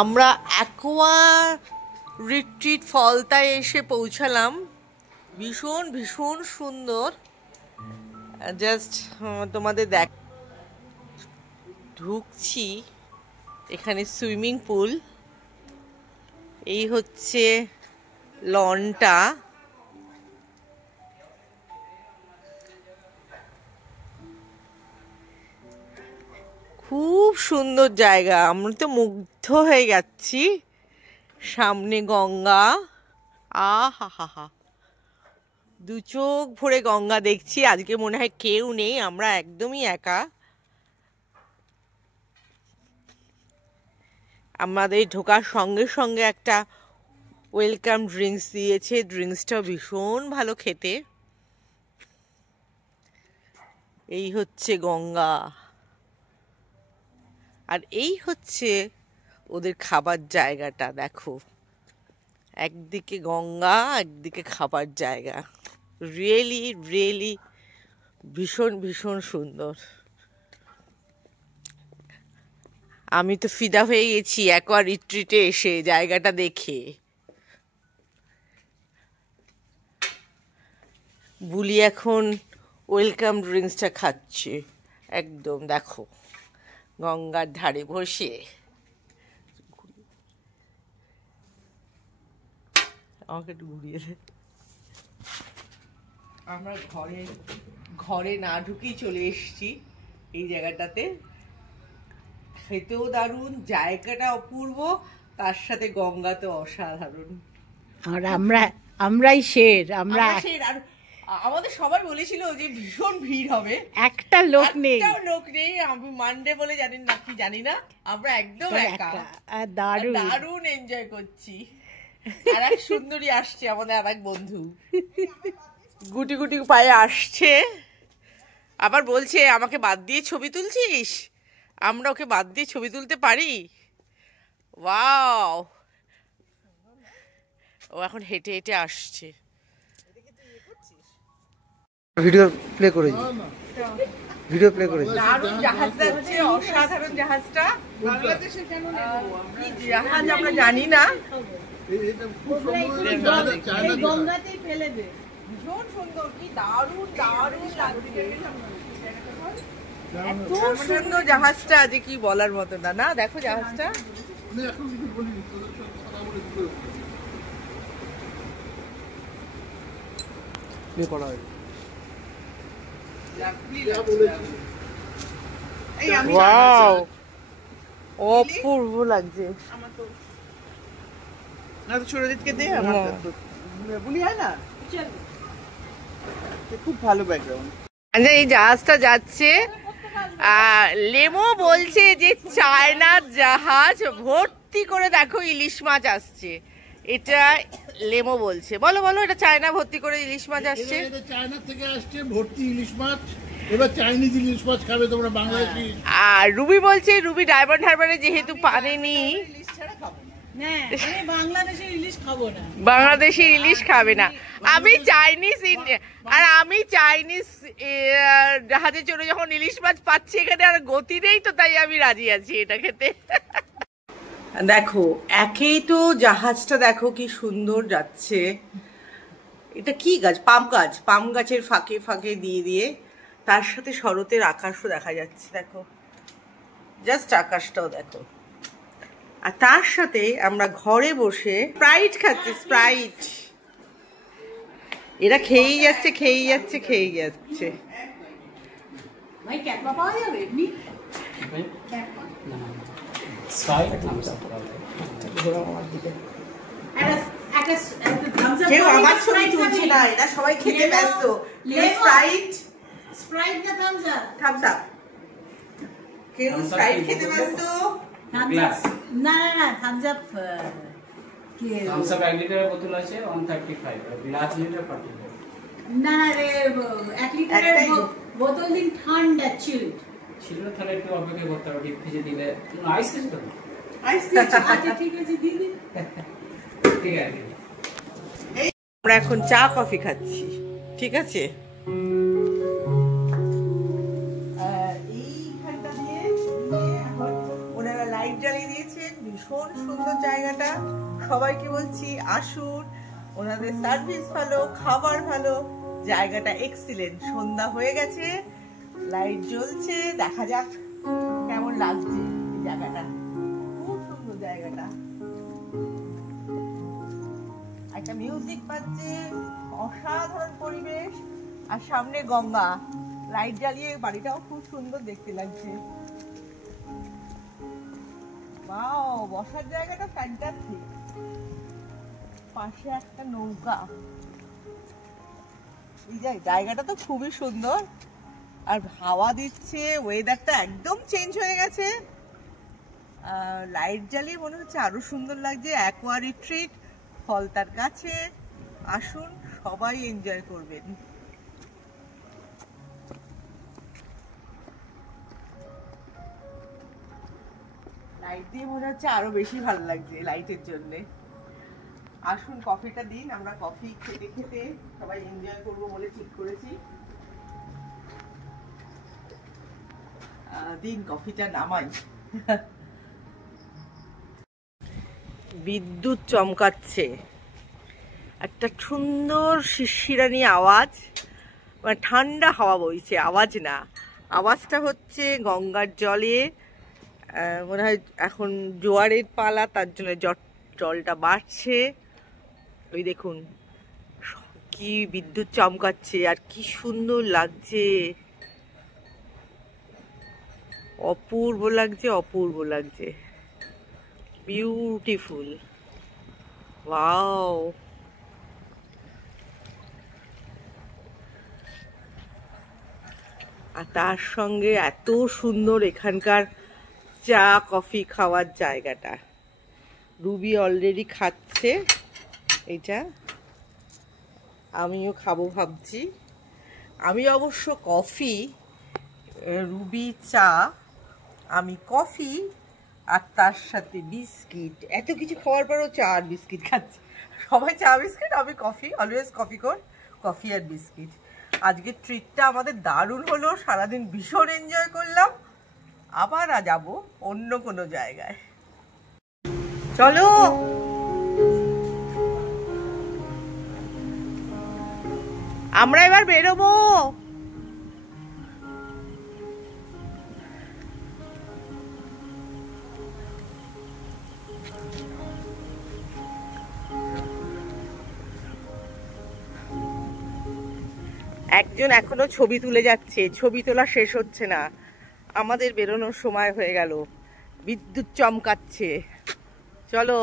আমরা aqua retreat ফলতায় এসে পৌঁছালাম। ভীষণ ভীষণ সুন্দর। জাস্ট তোমাদের দেখ, ঢুকছি, এখানে সুইমিং পুল, এই হচ্ছে লনটা। খুব সুন্দর জায়গা, আমরা তো মুগ্ধ হয়ে যাচ্ছি। সামনে গঙ্গা, আহা হা হা, দু চোখ ভরে গঙ্গা দেখছি। আজকে মনে হয় কেউ নেই, আমরা একদমই একা। আমাদের ঢোকার সঙ্গে সঙ্গে একটা ওয়েলকাম ড্রিঙ্কস দিয়েছে, ড্রিঙ্কসটা ভীষণ ভালো খেতে। এই হচ্ছে গঙ্গা, আর এই হচ্ছে ওদের খাবার জায়গাটা। দেখো, একদিকে গঙ্গা, একদিকে খাবার জায়গা। রিয়েলি রিয়েলি ভীষণ ভীষণ সুন্দর। আমি তো ফিদা হয়ে গেছি অ্যাকোয়া রিট্রিটে এসে জায়গাটা দেখে। বুলি এখন ওয়েলকাম ড্রিঙ্কসটা খাচ্ছে একদম, দেখো, গঙ্গার ধারে বসে। আমাকে একটু ঘুরিয়ে দে। আমরা ঘরে না ঢুকেই চলে এসেছি এই জায়গাটাতে। খেতেও দারুণ, জায়গাটা অপূর্ব, তার সাথে গঙ্গা তো অসাধারণ। আর আমরাই শের। আমরা আর আমাদের সবার বলেছিল যে ভীষণ ভিড় হবে, একটা লোক নেই। আমি মানডে বলে জানি না, আমরা একদম একা। দারুণ এনজয় করছি। আর এক সুন্দরী আসছে, আমাদের আর এক বন্ধু গুটি গুটি পায়ে আসছে, আবার বলছে আমাকে বাদ দিয়ে ছবি তুলছিস। আমরা ওকে বাদ দিয়ে ছবি তুলতে পারি? ওয়াও, ও এখন হেঁটে হেঁটে আসছে। ভিডিও প্লে করেছি, ভিডিও প্লে করেছি। দারুণ জাহাজটা হচ্ছে, অসাধারণ জাহাজটা। বাংলাদেশে কেন নেব, কি জাহাজ আমরা জানি না। গঙ্গাতেই ফেলে দে। ভীষণ সুন্দর, কি দারুণ দারুণ লাগছে। এত সুন্দর জাহাজটা যে কি বলার মতো না। না দেখো জাহাজটা, অপূর্ব লাগছে। খুব ভালো ব্যাকগ্রাউন্ড। এই জাহাজটা যাচ্ছে, লেমো বলছে যে চায়নার জাহাজ ভর্তি করে দেখো ইলিশ মাছ আসছে। এটা লেমো বলছে। বলো বলো, এটা চায়না ভর্তি করে ইলিশ মাছ আসছে। চায়না থেকে আসছে ভর্তি ইলিশ মাছ, এবার চাইনিজ ইলিশ মাছ খাবে তোমরা, বাংলাদেশি। আর রুবি বলছে, রুবি ডায়মন্ড হারবারে যেহেতু পারেনি, বাংলাদেশের ইলিশ খাবো না, বাংলাদেশের ইলিশ খাবে না। আমি চাইনিজ, আর আমি চাইনিজ জাহাজে চড়ে যখন ইলিশ মাছ পাচ্ছি এখানে, আর গতি নেই তো, তাই আমি রাজি আছি এটা খেতে। দেখো, একেই তো জাহাজটা দেখো কি সুন্দর যাচ্ছে। এটা কি গাছ? পাম গাছের ফাঁকে ফাঁকে দিয়ে দিয়ে, তার সাথে শরতের আকাশও দেখা যাচ্ছে। দেখো, জাস্ট আকাশটাও দেখো। আর তার সাথে আমরা ঘরে বসে স্প্রাইট খাচ্ছি, স্প্রাইট। এরা খেয়েই যাচ্ছে খেয়েই যাচ্ছে খেয়েই যাচ্ছে। ভাই ক্যাপা পাওয়া যাবে এমনি? কেউ আমার ছবি তুলছে না, এরা সবাই খেতে ব্যস্ত। স্প্রাইট না থামস আপ? Thums Up. কেউ স্প্রাইট খেতে ব্যস্ত। না না না, থামস আপ। থামস আপ 1 লিটারের বোতল আছে 135, আর গ্লাস লিটার 45। না না রে, 1 লিটারের বোতল দিন ঠান্ডা চিল্ড ছিল, তাহলে একটু অপেক্ষা করতে হবে, ডিপ ফ্রিজে দিলে। আইস আছে তো? আইস দিচ্ছি। আচ্ছা ঠিক আছে, দিয়ে দিন। ঠিক আছে। আমরা এখন চা কফি খাচ্ছি, ঠিক আছে। এইখানটা দিয়ে ওনারা লাইট জ্বালিয়ে দিয়েছে। পাচ্ছেন, ভীষণ সুন্দর জায়গাটা। সবাইকে বলছি আসুন, ওনাদের সার্ভিস ভালো, খাবার ভালো, জায়গাটা এক্সিলেন্ট। সন্ধ্যা হয়ে গেছে, লাইট জ্বলছে, দেখা যাক কেমন লাগছে এই জায়গাটা। খুব সুন্দর জায়গাটা, একটা মিউজিক বাজছে, অসাধারণ পরিবেশ, আর সামনে গঙ্গা, লাইট জ্বালিয়ে বাড়িটাও খুব সুন্দর দেখতে লাগছে। ওয়াও, বসার জায়গাটা ফ্যান্টাস্টিক, পাশে একটা নৌকা। এই জায়গাটা তো খুবই সুন্দর, আর হাওয়া দিচ্ছে, ওয়েদারটা একদম চেঞ্জ হয়ে গেছে। লাইট জ্বালিয়ে মনে হচ্ছে আরো সুন্দর লাগছে। অ্যাকোয়া রিট্রিট ফলতার কাছে, আসুন সবাই এনজয় করবেন। লাইট দিয়ে মনে হচ্ছে আরো বেশি ভালো লাগছে লাইটের জন্য। আসুন কফিটা দিন, আমরা কফি খেতে খেতে সবাই এনজয় করবো বলে ঠিক করেছি। দিন কফিটা নামাই। বিদ্যুৎ চমকাচ্ছে, একটা সুন্দর শিরশিরানি আওয়াজ, মানে ঠান্ডা হাওয়া বইছে, আওয়াজ না, আওয়াজটা হচ্ছে গঙ্গার জলে। মনে হয় এখন জোয়ারের পালা, তার জন্য জলটা বাড়ছে। ওই দেখুন কি বিদ্যুৎ চমকাচ্ছে, আর কি সুন্দর লাগছে, অপূর্ব লাগছে, অপূর্ব লাগছে, বিউটিফুল। ওয়াও, আর তার সঙ্গে এত সুন্দর এখানকার চা কফি খাওয়ার জায়গাটা। রুবি অলরেডি খাচ্ছে এইটা, আমিও খাবো ভাবছি। আমি অবশ্য কফি, রুবি চা, আমি কফি, আর তার সাথে বিস্কিট। এত কিছু খাওয়ার পরেও চা আর বিস্কিট খাচ্ছি। সবাই চা বিস্কিট, আমি কফি, অলওয়েজ কফি কর, কফি আর বিস্কিট। আজকের ট্রিটটা আমাদের দারুণ হলো, সারাদিন ভীষণ এনজয় করলাম। আবার যাবো অন্য কোনো জায়গায়, চলো। আমরা এবার বেরোবো। একজন এখনো ছবি তুলে যাচ্ছে, ছবি তোলা শেষ হচ্ছে না। আমাদের বেরোনোর সময় হয়ে গেল, বিদ্যুৎ চমকাচ্ছে, চলো।